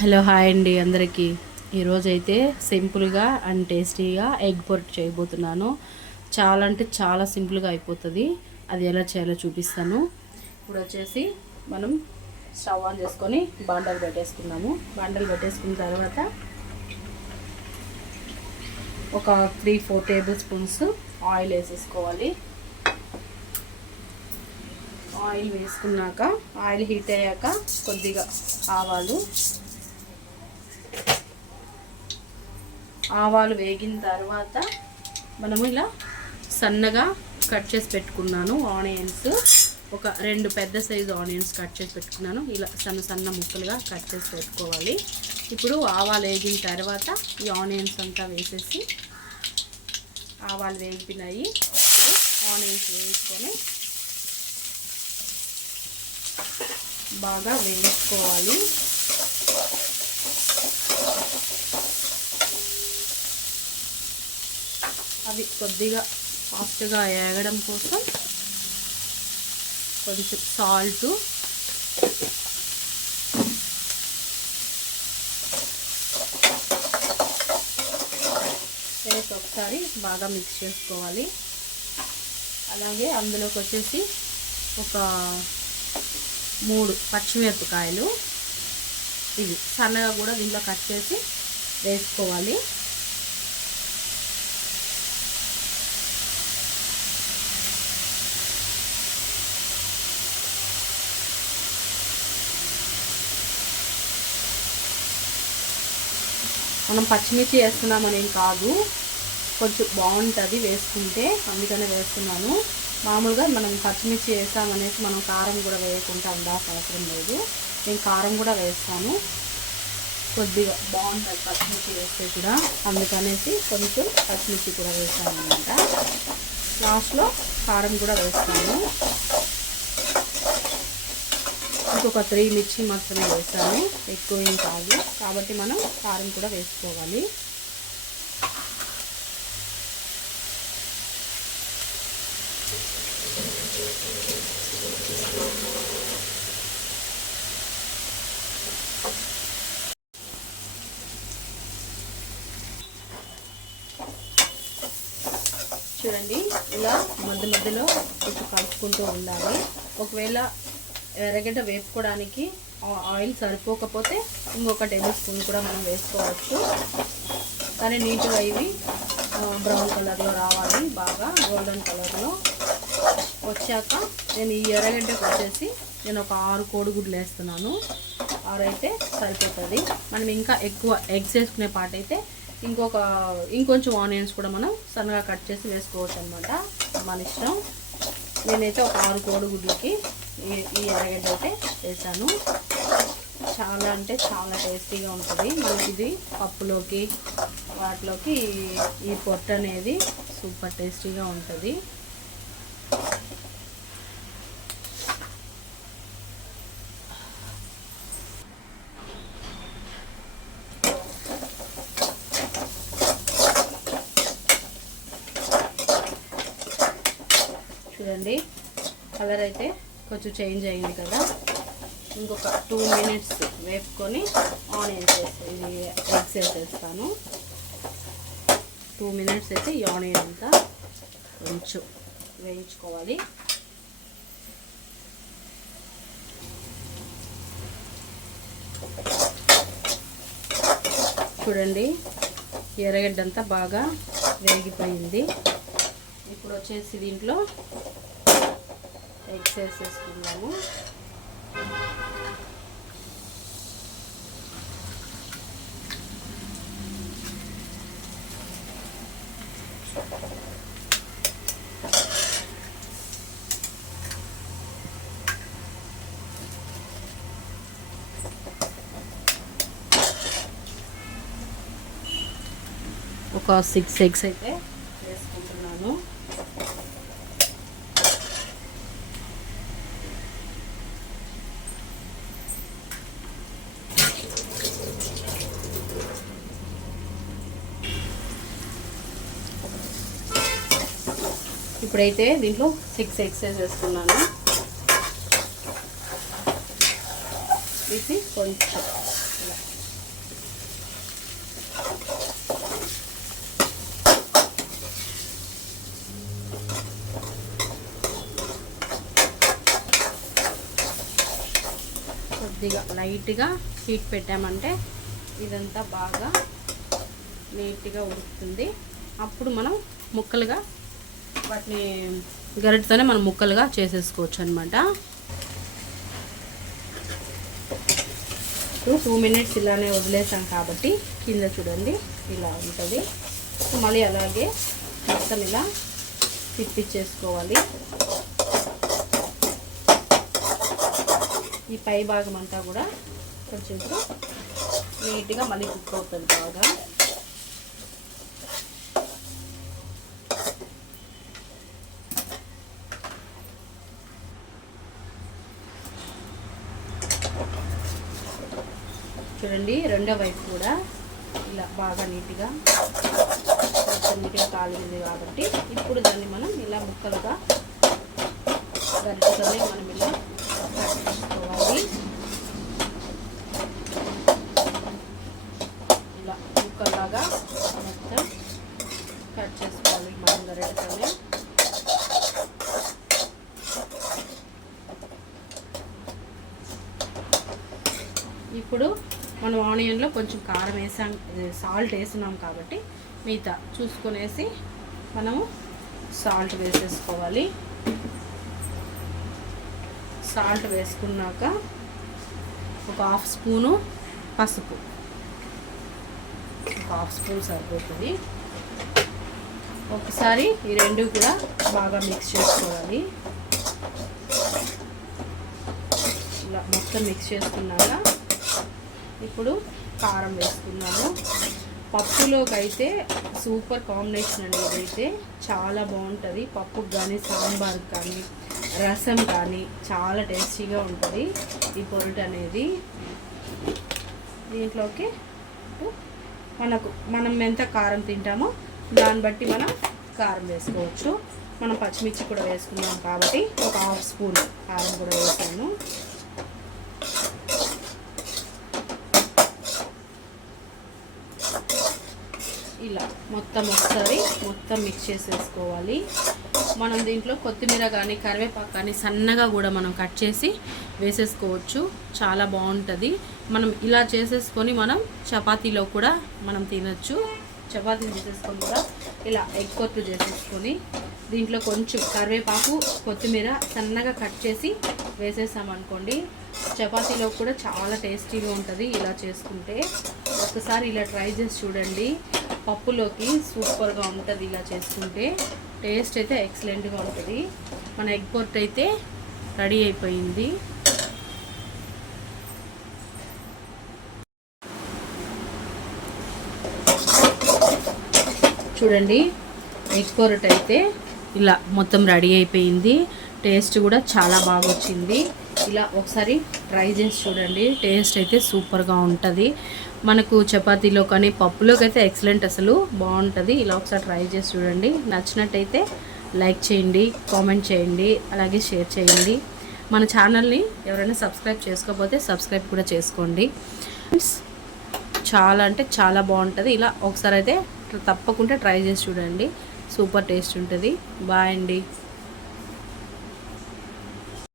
Hello hi అండి అందరికీ. ఈరోజైతే సింపుల్గా అండ్ టేస్టీగా ఎగ్ పొరట్ చేయబోతున్నాను. చాలా అంటే చాలా సింపుల్గా అయిపోతుంది. అది ఎలా చేయాలో చూపిస్తాను. ఇప్పుడు వచ్చేసి మనం స్టవ్ ఆన్ చేసుకొని బాండలు పెట్టేసుకున్నాము. బాండలు పెట్టేసుకున్న తర్వాత ఒక 3-4 టేబుల్ స్పూన్స్ ఆయిల్ వేసేసుకోవాలి. ఆయిల్ వేసుకున్నాక ఆయిల్ హీట్ అయ్యాక కొద్దిగా ఆవాలు వేగిన తర్వాత మనము ఇలా సన్నగా కట్ చేసి పెట్టుకున్నాను ఆనియన్స్. ఒక 2 పెద్ద సైజు ఆనియన్స్ కట్ చేసి పెట్టుకున్నాను. ఇలా సన్న సన్న ముక్కలుగా కట్ చేసి పెట్టుకోవాలి. ఇప్పుడు ఆవాలు వేగిన తర్వాత ఈ ఆనియన్స్ అంతా వేసేసి ఆవాలు వేగినాయి. ఆనియన్స్ వేసుకొని బాగా వేసుకోవాలి. అవి కొద్దిగా ఫాస్ట్గా వేగడం కోసం కొంచెం సాల్ట్, వేసి ఒకసారి బాగా మిక్స్ చేసుకోవాలి. అలాగే అందులోకి వచ్చేసి ఒక 3 పచ్చిమిరపకాయలు ఇవి సన్నగా కూడా దీంట్లో కట్ చేసి వేసుకోవాలి. మనం పచ్చిమిర్చి వేస్తున్నామనేం కాదు, కొంచెం బాగుంటుంది వేసుకుంటే, అందుకనే వేస్తున్నాను. మామూలుగా మనం పచ్చిమిర్చి వేసామనేసి మనం కారం కూడా వేయకుండా ఉండాల్సిన అవసరం లేదు. నేను కారం కూడా వేస్తాను, కొద్దిగా బాగుంటుంది పచ్చిమిర్చి వేస్తే కూడా, అందుకనేసి కొంచెం పచ్చిమిర్చి కూడా వేస్తాను అనమాట. లాస్ట్లో కారం కూడా వేస్తాను. ఇంకొక 3 మిర్చి మాత్రమే వేసాను, ఎక్కువ ఏం కాదు, కాబట్టి మనం కారం కూడా వేసుకోవాలి. చూడండి, ఇలా మధ్యలో కొంచెం కలుపుకుంటూ ఉండాలి. ఒకవేళ ఎర్రగడ్డ వేపుకోవడానికి ఆయిల్ సరిపోకపోతే ఇంకొక టేబుల్ స్పూన్ కూడా మనం వేసుకోవచ్చు. కానీ నీట్గా ఇవి బ్రౌన్ కలర్లో రావాలి, బాగా గోల్డెన్ కలర్లో వచ్చాక నేను ఈ ఎర్రగడ్డకు వచ్చేసి నేను ఒక 6 కోడిగుడ్లు వేస్తున్నాను. 6 అయితే సరిపోతుంది. మనం ఇంకా ఎక్కువ ఎగ్స్ వేసుకునే పాట అయితే ఇంకొంచెం ఆనియన్స్ కూడా మనం సన్నగా కట్ చేసి వేసుకోవచ్చు అనమాట, మన ఇష్టం. నేనైతే ఒక 6 కోడిగుడ్లకి ఈ ఎర్రగడ్డ అయితే వేసాను. చాలా అంటే చాలా టేస్టీగా ఉంటుంది. మనకి ఇది పప్పులోకి వాటిలోకి ఈ పొట్టు అనేది సూపర్ టేస్టీగా ఉంటుంది. చూడండి, కలర్ అయితే కొంచెం చేంజ్ అయింది కదా. ఇంకొక 2 మినిట్స్ వేపుకొని ఆనియన్స్ ఇది ఎగ్స్ వేసేస్తాను. 2 మినిట్స్ అయితే ఈ ఆనియన్ అంతా కొంచెం వేయించుకోవాలి. చూడండి, ఎర్రగడ్డ అంతా బాగా వేగిపోయింది. ఇప్పుడు వచ్చేసి దీంట్లో ఎగ్స్ వేసేసుకున్నాము. ఒక 6 ఎగ్స్ అయితే వేసుకుంటున్నాను. ఇప్పుడైతే దీంట్లో 6 ఎగ్స్ వేసుకున్నాను. తీసి కొంచెం కొద్దిగా లైట్గా హీట్ పెట్టామంటే ఇదంతా బాగా నీట్గా ఉడుకుతుంది. అప్పుడు మనం ముక్కలుగా వాటిని గరిటతోనే మనం ముక్కలుగా చేసేసుకోవచ్చు అనమాట. 2 minutes ఇలానే వదిలేసాం కాబట్టి కింద చూడండి ఇలా ఉంటుంది. మళ్ళీ అలాగే మొత్తం ఇలా తిప్పించేసుకోవాలి. ఈ పై భాగం అంతా కూడా కొంచెం నీట్గా మళ్ళీ కుక్ అవుతుంది బాగా. చూడండి రెండో వైపు కూడా ఇలా బాగా నీట్గా కాలింది కాబట్టి ఇప్పుడు దాన్ని మనం ఇలా ముక్కలుగా గరిటెతోనే మనం ఇలా కట్ చేసుకోవాలి. ఇలా ముక్కలాగా మొత్తం కట్ చేసుకోవాలి మనం గరిటెతోనే. ఇప్పుడు మనం ఆనియన్లో కొంచెం కారం వేసాం, సాల్ట్ వేసినాం కాబట్టి మిగతా చూసుకొనేసి మనము సాల్ట్ వేసేసుకోవాలి. సాల్ట్ వేసుకున్నాక ఒక 1/2 స్పూను పసుపు, ఒక 1/2 స్పూన్ సరిపోతుంది. ఒకసారి ఈ రెండు కూడా బాగా మిక్స్ చేసుకోవాలి. ఇలా మొత్తం మిక్స్ చేసుకున్నాక ఇప్పుడు కారం వేసుకున్నాము. పప్పులోకి అయితే సూపర్ కాంబినేషన్ అండి. ఇదైతే చాలా బాగుంటుంది. పప్పుకు కానీ సాంబార్ కానీ రసం కానీ చాలా టేస్టీగా ఉంటుంది ఈ పొరుటు అనేది. దీంట్లోకి మనం ఎంత కారం తింటామో దాన్ని బట్టి మనం కారం వేసుకోవచ్చు. మనం పచ్చిమిర్చి కూడా వేసుకున్నాం కాబట్టి ఒక 1/2 స్పూన్ కారం కూడా వేసాను. ఇలా మొత్తం ఒకసారి మిక్స్ చేసేసుకోవాలి. మనం దీంట్లో కొత్తిమీర కానీ కరివేపాకు కానీ సన్నగా కూడా మనం కట్ చేసి వేసేసుకోవచ్చు. చాలా బాగుంటుంది. మనం ఇలా చేసేసుకొని మనం చపాతీలో కూడా మనం తినచ్చు. చపాతీలు చేసేసుకొని కూడా ఇలా ఎగ్ కొత్తు చేసేసుకొని దీంట్లో కొంచెం కరివేపాకు కొత్తిమీర సన్నగా కట్ చేసి వేసేసామనుకోండి, చపాతీలో కూడా చాలా టేస్టీగా ఉంటుంది ఇలా చేసుకుంటే. ఒకసారి ఇలా ట్రై చేసి చూడండి. పప్పులోకి సూపర్గా ఉంటుంది ఇలా చేసుకుంటే. టేస్ట్ అయితే ఎక్సలెంట్గా ఉంటుంది. మన ఎగ్ పొట్టు అయితే రెడీ అయిపోయింది. చూడండి ఎగ్ పొరట్ అయితే ఇలా మొత్తం రెడీ అయిపోయింది. టేస్ట్ కూడా చాలా బాగా వచ్చింది. ఇలా ఒకసారి ట్రై చేసి చూడండి. టేస్ట్ అయితే సూపర్గా ఉంటుంది. మనకు చపాతీలో కానీ పప్పులోకి అయితే ఎక్సలెంట్, అసలు బాగుంటుంది. ఇలా ఒకసారి ట్రై చేసి చూడండి. నచ్చినట్టయితే లైక్ చేయండి, కామెంట్ చేయండి, అలాగే షేర్ చేయండి. మన ఛానల్ని ఎవరైనా సబ్స్క్రైబ్ చేసుకోకపోతే సబ్స్క్రైబ్ కూడా చేసుకోండి. చాలా అంటే చాలా బాగుంటుంది. ఇలా ఒకసారి అయితే తప్పకుండా ట్రై చేసి చూడండి. సూపర్ టేస్ట్ ఉంటుంది. బాయ్ అండి.